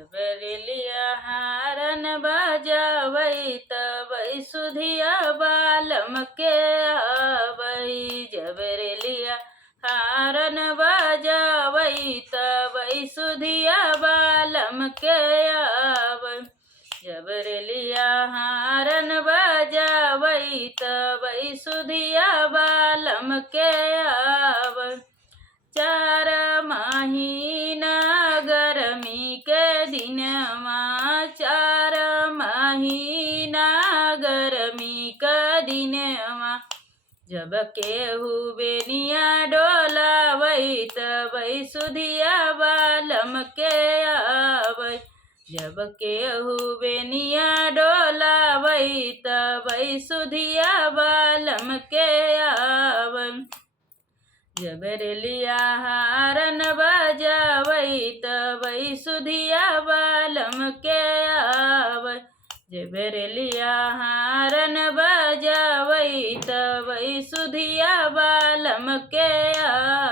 जबरेलिया हारन बजावई तबई सुधिया बालम के आवई। जबरेलिया हारन बजावई तबई सुधिया बालम के आवई। जबरेलिया हारन बजावई तबई सुधिया बालम के आवई। 4 महीना गरमी के दिनवा 4 महीना गरमी के दिनवा जब केहू बेनिया डोलावई तबई सुधिया बालम के आवई। जब केहू बेनिया डोलावई तबई सुधिया बालम के आवई। जबरेलिया हारन बजावई तबई सुधिया बालम के आवई। जबरेलिया हारन बजावई तबई सुधिया बालम के आवई।